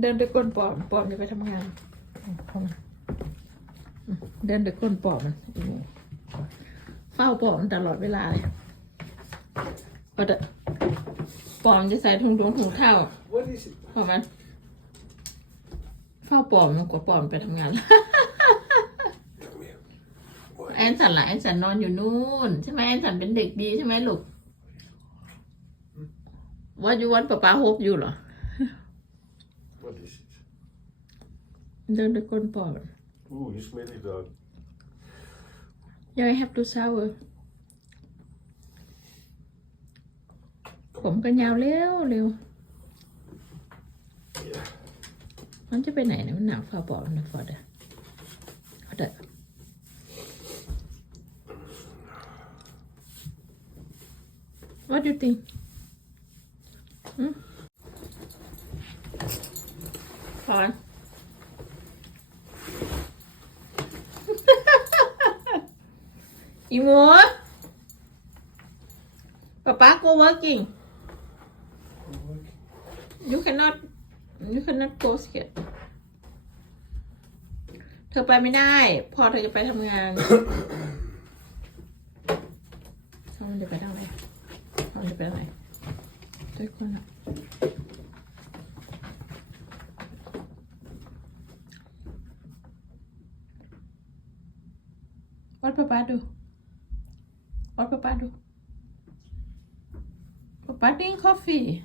เดินด้วยก้นปอมปอมจะไปทำงานเข้ามาเดินด้วยก้นปอมมันเฝ้าปอมตลอดเวลาเลยเอาเถอะปอมจะใส่ถุงถุงถุงเท้า What is it? พอมันเฝ้าปอมมันกว่าปอมไปทำงานแอนสันล่ะแอนสันนอนอยู่นู่นใช่ไหมแอนสันเป็นเด็กดีใช่ไหมลูกว่าอยู่วันป้าป้าฮบอยู่เหรอ What is it? เดินด้วยก้นปอม Ooh, you smelly dog. ยัง have to shower ผมกันยาวเร็วเร็ว Yeah. มันจะไปไหนเนี่ยมันหนาวฟ้าปอมนะฟอดอะฟอดอะ What do you think ฟอน อีหมูป๊าป๊า go working you cannot you cannot go yet เธอไปไม่ได้ พอเธอจะไปทำงานเขาจะไปทางไหนเขาจะไปทางไหนด้วยคนอะ What Papa do? What Papa do? Papa drink coffee.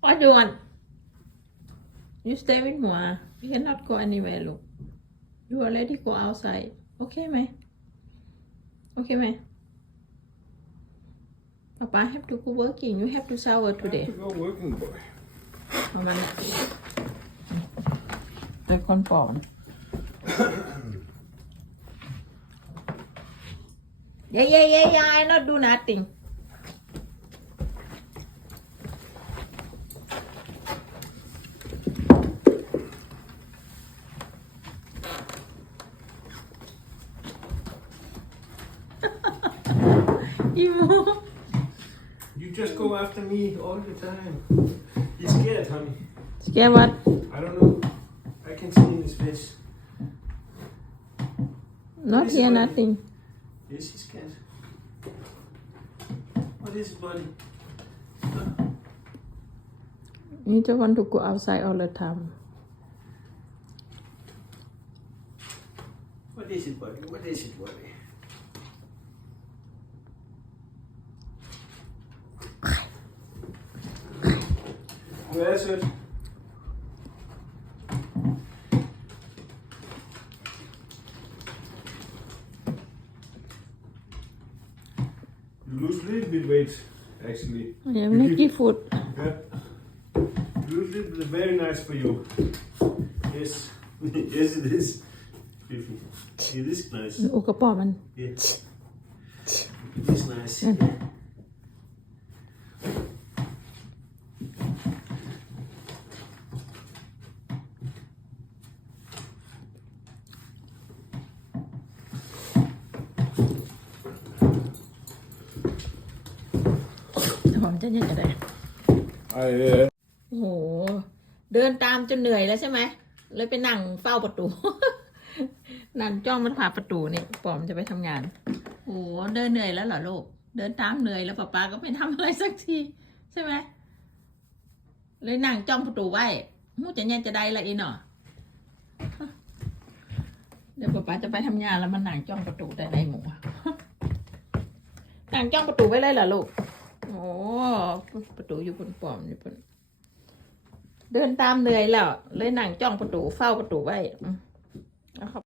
What do you want? You stay with Moa. You cannot go anywhere, look. You already go outside. Okay, man? Okay, ma'am. Papa, I have to go working. You have to shower today. I have to go working, boy. How many? The conform. yeah, yeah, yeah, yeah. I not do nothing. Emo. You just go after me all the time. He's scared, honey. Scared what? I don't know. I can see in his face. Not hear nothing. Yes, he's scared. What is buddy? You don't want to go outside all the time. What is it, buddy? What is it, buddy? Lose sweet. Loosely with weights, actually. এমনি foot. Yeah. Loosely is very nice for you. Yes, yes it is. It is nice. ఒక Pavan. Yeah. It is nice. Yeah. หอมจะยังจะได้ I, uh, โอ้โห เดินตามจนเหนื่อยแล้วใช่ไหม เลยไปนั่งเฝ้าประตู นั่งจ้องมันผ่าประตูนี่ปอมจะไปทำงาน โอ้โห เดินเหนื่อยแล้วเหรอลูก เดินตามเหนื่อยแล้วป้าป๊าก็ไม่ทำอะไรสักทีใช่ไหม เลยนั่งจ้องประตูไว้มูจะเนี่ยจะได้ละอีหนอเดี๋ยวป้าป๊าจะไปทำงานแล้วมันนั่งจ้องประตูแต่ในหมูนั่งจ้องประตูไว้เลยเหรอลูกโอ้ ประตูอยู่บนปอมอยู่บนเดินตามเหนื่อยแล้ว เลยนั่งจ้องประตูเฝ้าประตูไว้อืมเอาเข้า